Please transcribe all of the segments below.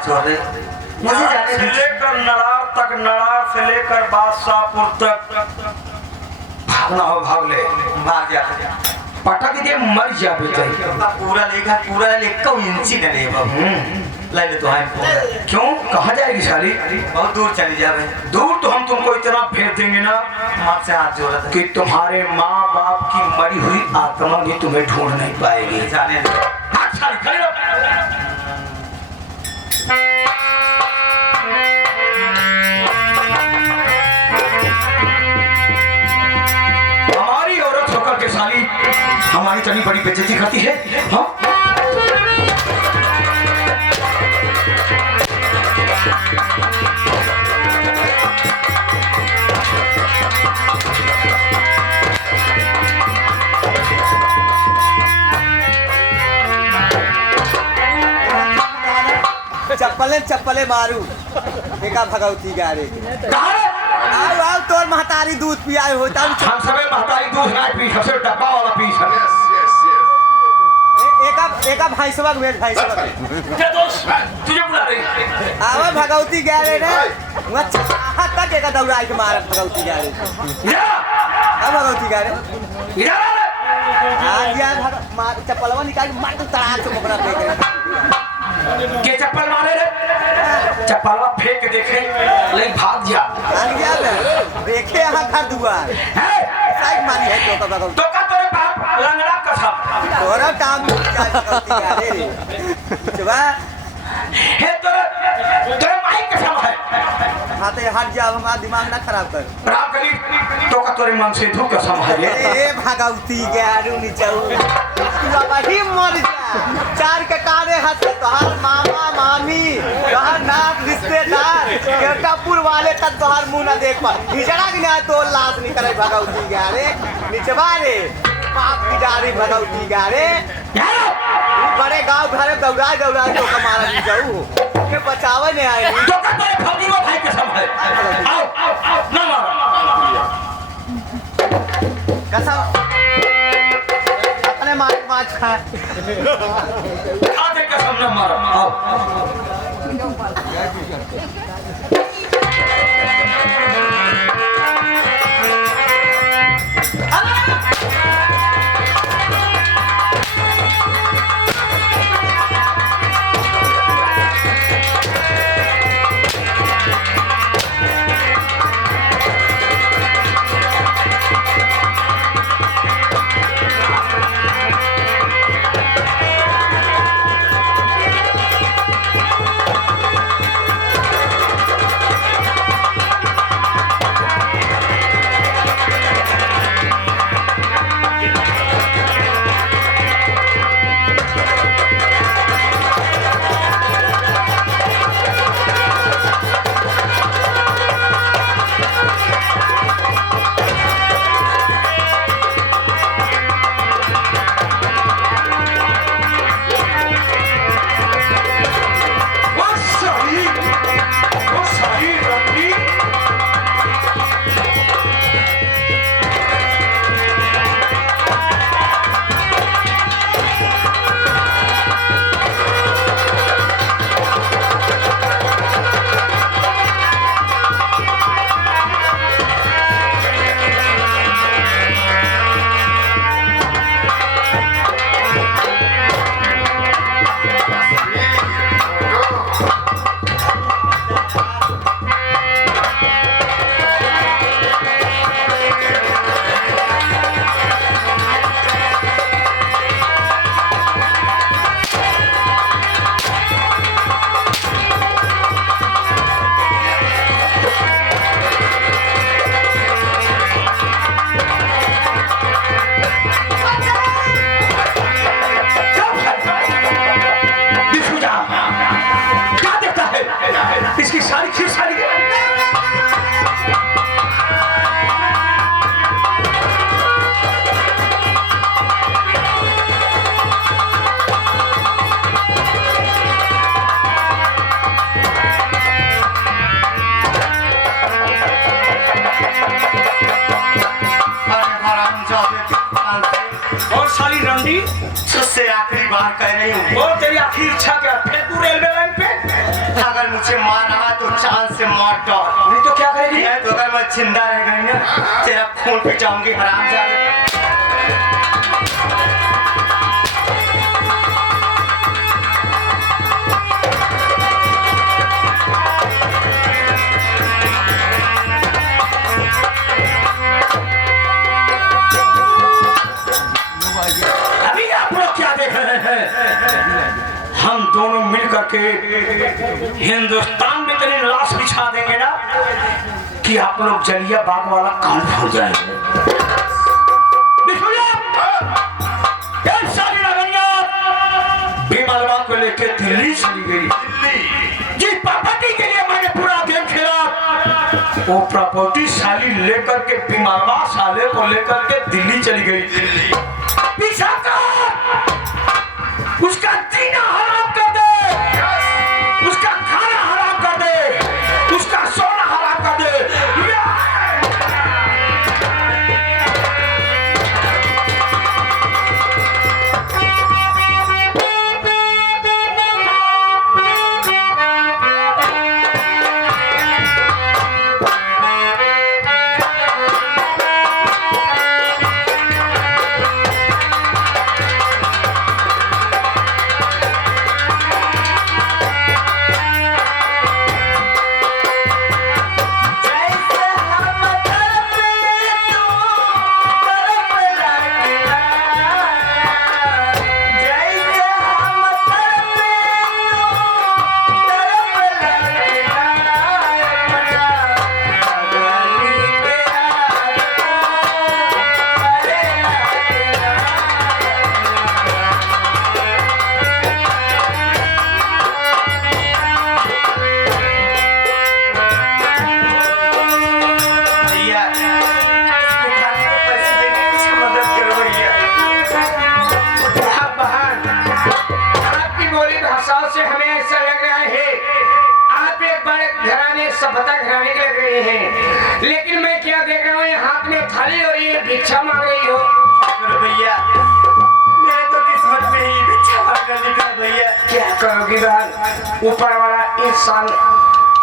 हाथ जोड़ रहे मुझे जाने से लेकर नड़ार तक, नड़ार से लेकर बादशाहपुर तक भागना हो भाग ले, भाग जा पटक दे मर जा बेटा। पूरा लेखा पूरा लेखा इंची न ले बाबू ले ले तो है क्यों कहाँ जाएगी साली? बहुत दूर चली जावे। दूर तो हम तुमको इतना भेज देंगे ना आपसे हाथ जोड़ा था कि तुम्हारे माँ बाप की मरी हुई आत्मा भी तुम्हें ढूंढ नहीं पाएगी। जाने हाथ साली खड़े रहो। हमारी औरत होकर के साली हमारी तनी बड़ी बेइज्जती करती है। हाँ चप्पले मारू एका भगवती गारे आओ आओ तोर महतारी दूध पियाए होता हम सबे महतारी दूध ना पी, सबसे डब्बा वाला पी सब। एका भाई सबक भेज भाई सबक क्या दोस्त तुझे बुला रही? आवा भगवती गारे रे वह चाहत तक एका दौड़ा के मारत भगवती गारे अब भगवती गारे आ गया मार चप्पलवा निकाल के मार तो तड़ा से मकड़ा फेंक के चप्पल मारे रे? चप्पलवा फेंक देखे लेकिन भाग जा। आ गया ना देखे यहाँ घर दुआर है साइड मारी है तो का तो का तेरे बाप लंगड़ा कसम तोरा काम भगवती गारे रे चबा है तेरे माई कसम है। हाँ तो हट जा हमारा दिमाग ना खराब कर राम कली तो का तेरे मन से धू कसम है। ए भगवती गारू नीचऊ बाबा ही मर जा चार के कारे हाथ तोहार मामा मामी तोहार नाक रिश्तेदार केवटापुर वाले तक तोहार मुंह ना देख पा हिजड़ा के ना तो लाश निकले भगवती गारे नीचवा रे बाप की डारी भगवती गारे बड़े गांव घरे दौड़ा दौड़ा तो कमारा नीचऊ के बचावे ने आए तो का तेरे फौजी वो भाई कसम है। आओ आओ ना मारो कसम अपने माछ खा खा दे कसम ना मारो। आओ साली रंडी, तुझसे आखिरी बार कह रही हूँ, और तेरी आखिरी इच्छा क्या? फिर तू रेलवे लाइन पे? अगर मुझे मारना है तो चांद से मार डाल, नहीं तो क्या करेगी? नहीं तो अगर मैं जिंदा रह गई ना, तेरा खून पिटाऊंगी हरामजादे। अभी आप लोग क्या देख रहे हैं? हम दोनों मिल करके हिंदुस्तान में इतनी लाश बिछा देंगे ना कि आप लोग जलिया बाग वाला कान फोड़ जाएंगे। बेमलवा को लेके दिल्ली चली गई। जिस प्रॉपर्टी के लिए मैंने पूरा गेम खेला, वो प्रॉपर्टी साली लेकर के बेमलवा साले को लेकर के दिल्ली चली गई। पीछा कर, उसका जीना हराम कर दे, उसका खाना हराम कर दे, उसका सोना हराम कर दे। सभ्यता घराने के लग रहे हैं, लेकिन मैं क्या देख रहा हूँ, हाथ में थाली और ये भिक्षा मांग रही हो। भैया मेरे तो किस्मत में ही भिक्षा मांगना लिखा भैया। क्या करोगी बहन? ऊपर वाला इंसान,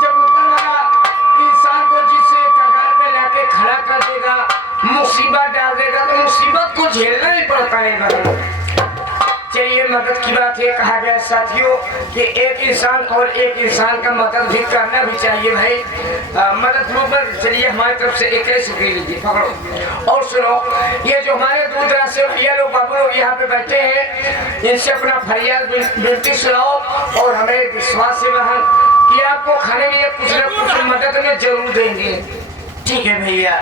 जब ऊपर वाला इंसान को जिससे कगार पे लाके खड़ा कर देगा, मुसीबत डाल देगा, तो मुसीबत को झेलना ही पड़ता है बहन। चलिए, मदद की बात है, कहा गया साथियों कि एक इंसान और एक इंसान का मदद भी करना भी चाहिए भाई। मदद ग्रुप पर चलिए, हमारी तरफ से एक रुपये लीजिए, पकड़ो। और सुनो, ये जो हमारे दूर दराज से भैया लोग बाबू लोग यहाँ पे बैठे हैं, इनसे अपना फरियाद विनती सुनाओ और हमें विश्वास से बहन कि आपको खाने में कुछ न कुछ मदद में जरूर देंगे। ठीक है भैया।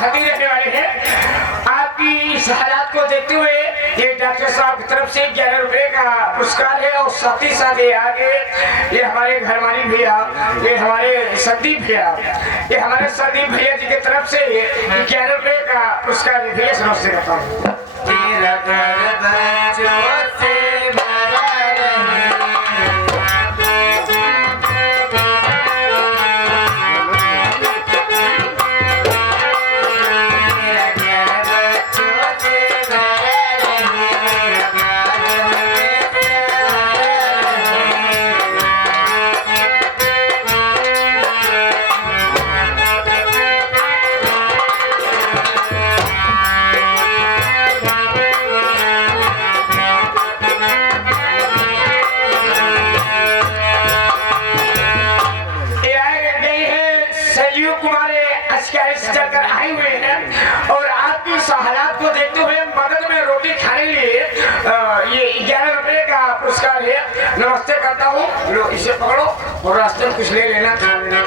भर्ती रहने वाले हैं। आपकी इस हालात को देखते हुए ये डॉक्टर साहब की तरफ से 11 रुपए का पुरस्कार है और साथ ही साथ ये आगे ये हमारे घर मालिक भैया, ये हमारे संदीप भैया, ये हमारे संदीप भैया जी की तरफ से 11 रुपए का पुरस्कार भैया समझ से करता हूँ। चलकर आए हुए हैं और आपकी हालात को देखते हुए मदद में रोटी खाने लिए ये 11 रुपए का पुरस्कार है। नमस्ते करता हूँ, लो इसे पकड़ो और रास्ते में कुछ ले लेना खा लेना।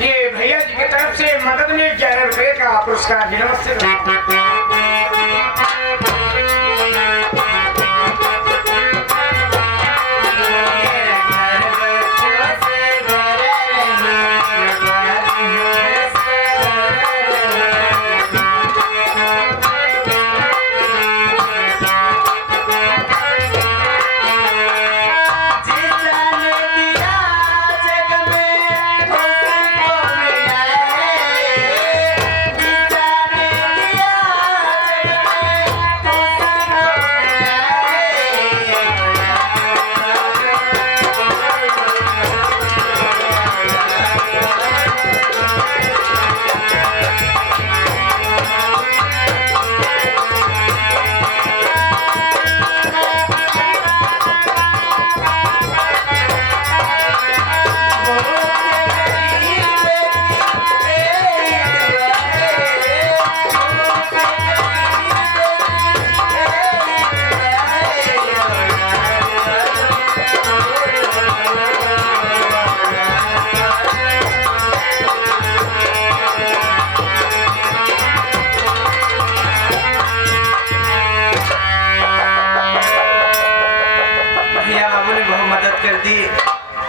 ये भैया जी की तरफ से मदद में 11 रुपए का पुरस्कार है। नमस्ते।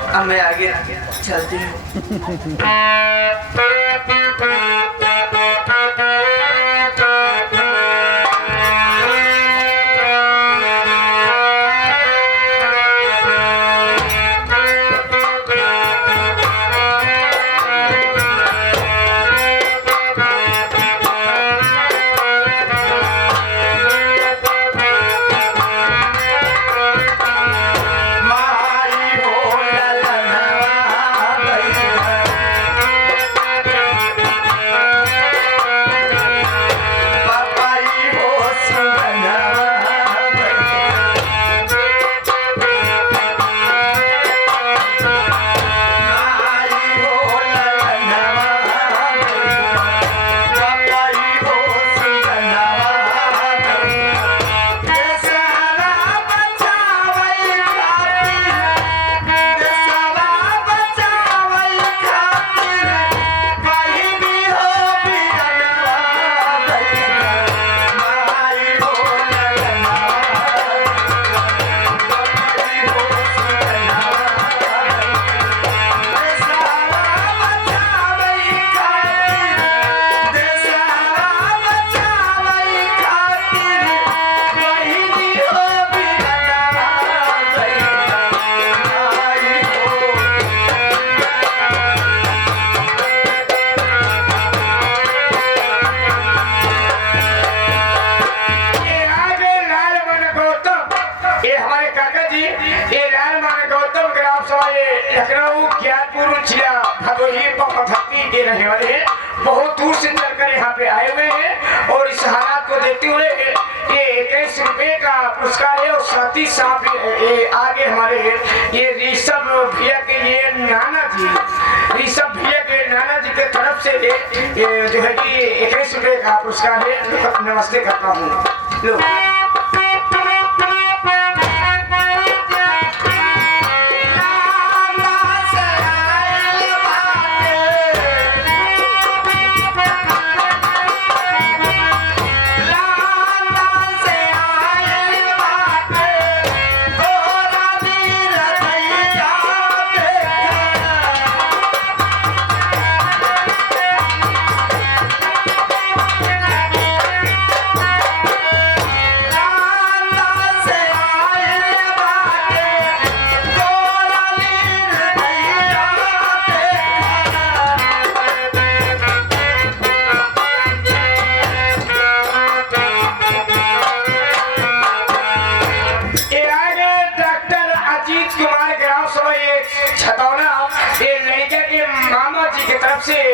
अब मैं आगे चलती हूँ। लखनऊ ज्ञानपुर जिला भदोही पथती के रहने वाले हैं, बहुत दूर से चलकर यहाँ पे आए हुए हैं और इस हालात को देखते हुए ये 21 रुपए का पुरस्कार है और साथ ही साथ ये आगे हमारे ये ऋषभ भैया के लिए नाना जी, ऋषभ भैया के नाना जी के तरफ से ये जो है कि 21 रुपए का पुरस्कार है। नमस्ते करता हूँ। लो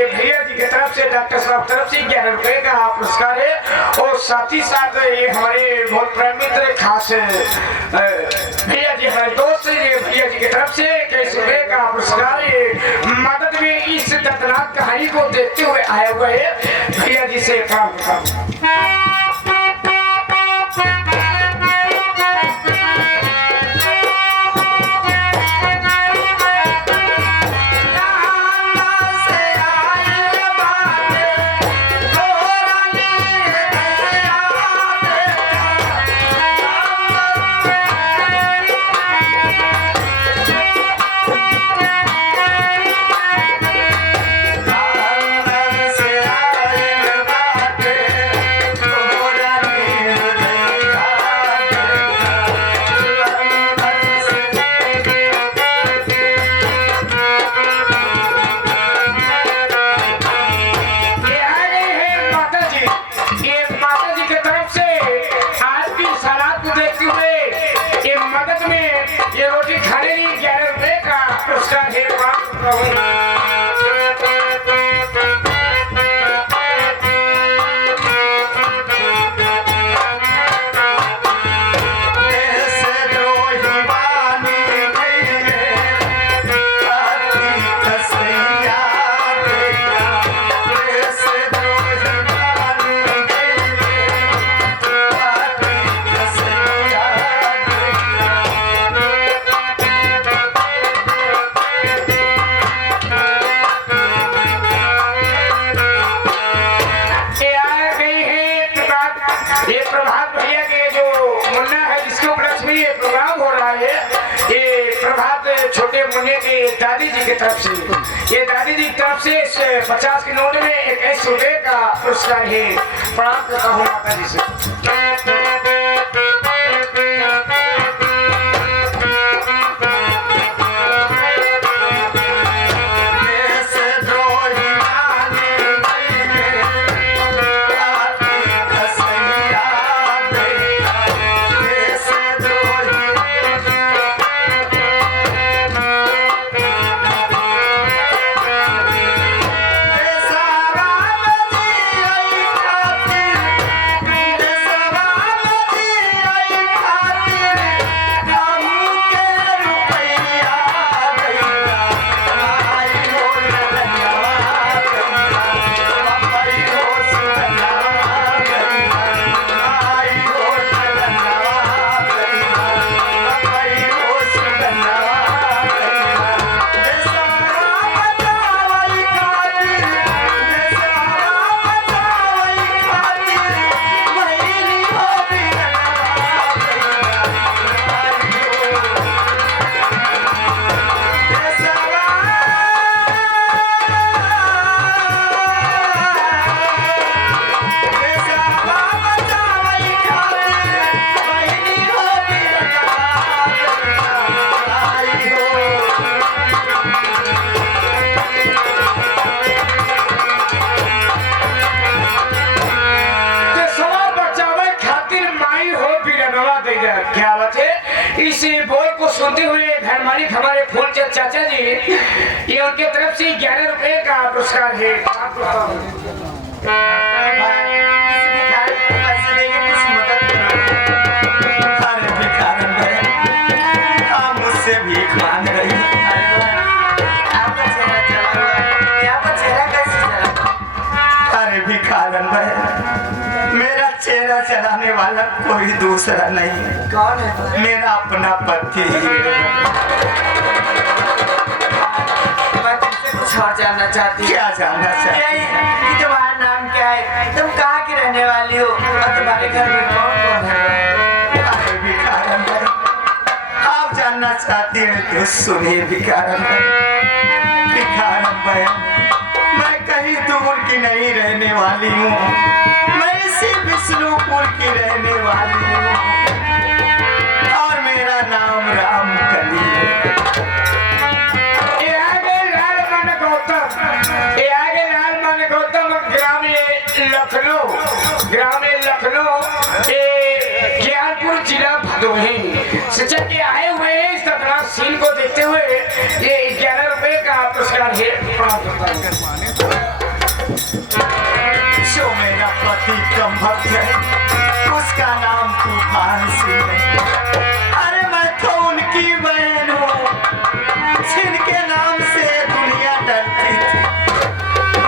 भैया जी की तरफ से डॉक्टर साहब तरफ से 11 रुपए का पुरस्कार है और साथ ही साथ ये हमारे बहुत प्रेम मित्र खास भैया जी हमारे दोस्त ये भैया जी की तरफ से 21 रुपए का पुरस्कार है। मदद में इस दर्दनाक कहानी को देखते हुए आए हुए है भैया जी से काम करता दादी जी की तरफ से ये दादी जी की तरफ से 50 के नोट में 21 रुपए का पुरस्कार है। प्रणाम करता हूँ माता जी से। Bye. तो चाचा जी ये उनके तरफ से 11 रुपए का पुरस्कार है। पैसे लेके कुछ मदद करो। अरे भिखारन बहन, आप मुझसे भीख मांग रही हैं। आपका चेहरा चला हुआ है, आपका चेहरा कैसे चला? अरे भिखारन बहन, मेरा चेहरा चलाने वाला कोई दूसरा नहीं है। कौन है? मेरा अपना पति। मैं तुमसे कुछ और जानना चाहती हूँ। क्या जानना चाहती है? कि तुम्हारा नाम क्या है, तुम कहाँ की रहने वाली हो और तुम्हारे घर में कौन कौन है? अरे भिखारन भाई, आप जानना चाहती हैं तो सुनिए भिखारन भाई। भिखारन भाई, मैं कहीं दूर की नहीं रहने वाली हूँ, मैं इसी विष्णुपुर की रहने वाली हूँ और मेरा नाम रामकली है। लखनऊ ज्ञानपुर जिला भदोही से के आए हुए हैं। इस तरह सीन को देखते हुए ये 11 रुपए का पुरस्कार है। जो मेरा पति कम भक्त है, उसका नाम तूफान सिंह है। अरे मैं तो उनकी बहन हूँ, जिनके नाम से दुनिया डरती थी।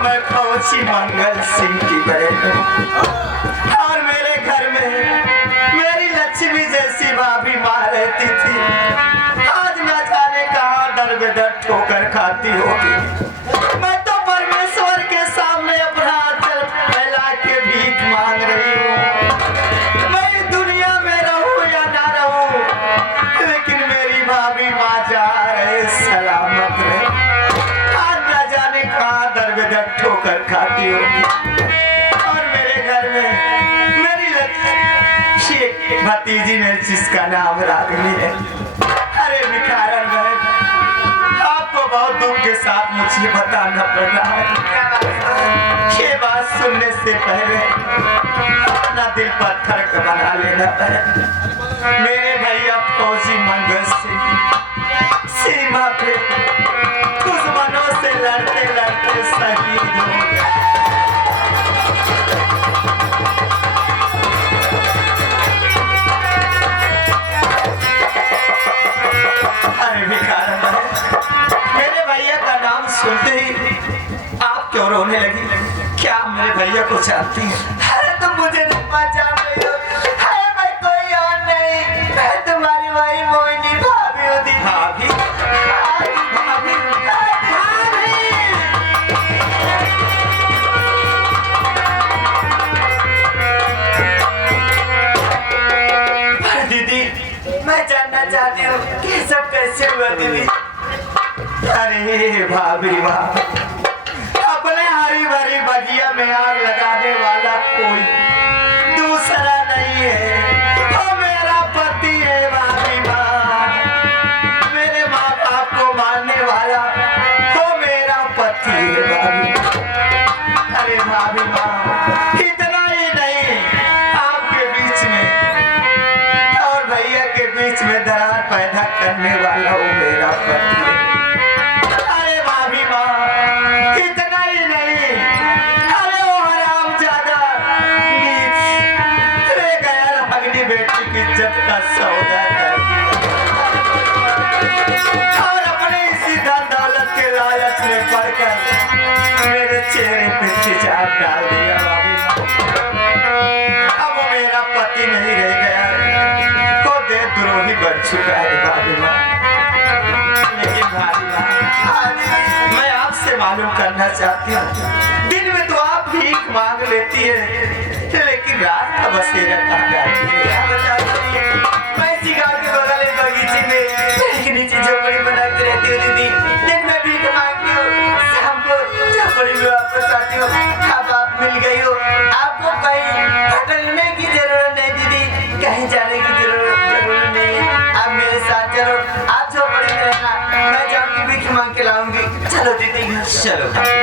मैं फौजी मंगल सिंह की बहन हूँ और मेरे घर में मेरी लक्ष्मी जैसी भाभी माँ रहती थी। आज न जाने कहाँ दर बेदर ठोकर खाती होगी। मैं तो परमेश्वर के सामने अपना आंचल फैला के भीख मांग रही हूँ। मैं दुनिया में रहूँ या ना रहूँ, लेकिन मेरी भाभी माँ जा रहे सलामत रहे। आज न जाने कहाँ दर बेदर ठोकर खाती होगी। और मेरे घर में मेरी भतीजी ने, जिसका नाम रागिनी है। अरे भिखारन बहन, आपको बहुत दुख के साथ मुझे बताना पड़ रहा है। ये बात सुनने से पहले अपना दिल पत्थर का बना लेना है। मेरे भैया फौजी मंगल सिंह सीमा पे दुश्मनों से लड़ते लड़ते शहीद हो गए। अरे भिखारन बहन, मेरे भैया का नाम सुनते ही आप क्यों रोने लगी? क्या मेरे भैया को जानती हैं? अरे तुम मुझे नहीं पहचान रही हो। अरे मैं कोई और नहीं, मैं तुम्हारी वही मोहिनी भाभी हूँ। दीदी भाभी, भाभी, दीदी, मैं जानना चाहती हूँ कि सब कैसे हुआ दीदी? अरे भाभी वाह, अपने हरी भरी बगिया में आग लगाने वाला कोई दूसरा नहीं है। वो मेरा पति है भाभी माँ। मेरे माँ बाप को मारने वाला वो मेरा पति है भाभी। अरे भाभी माँ, इतना ही नहीं, आपके बीच में और भैया के बीच में दरार पैदा करने वाला वो मेरा पति है। अरे भाभी माँ, इतना ही नहीं, अरे वो हरामजादा नीच ले गया अगली बेटी की इज्जत का सौदा कर और अपने इसी धन दौलत के लालच में पड़कर मेरे चेहरे पे तेजाब डाल दिया भाभी माँ। अब वो मेरा पति नहीं रह गया, वो देशद्रोही बन चुका है भाभी माँ। लेकिन भाभी माँ, मैं आपसे मालूम करना चाहती हूँ, दिन में तो आप भीख मांग लेती है, लेकिन रात का बसेरा कहाँ जाती है? क्या बताती है? मैं इसी गाँव के बगल एक बगीचे में एक नीचे झोपड़ी बना के रहती हूँ दीदी। दिन में भीख मांगती हूँ, शाम को झोपड़ी में वापस आती हूँ। अब आप मिल गई हो, आपको कहीं भटकने की जरूरत नहीं दीदी, कहीं जाने की जरूरत नहीं है। आप मेरे साथ चलो, आप झोपड़ी में रहना, मैं जाऊंगी भीख मांग के लाऊंगी। चलो दीदी, चलो।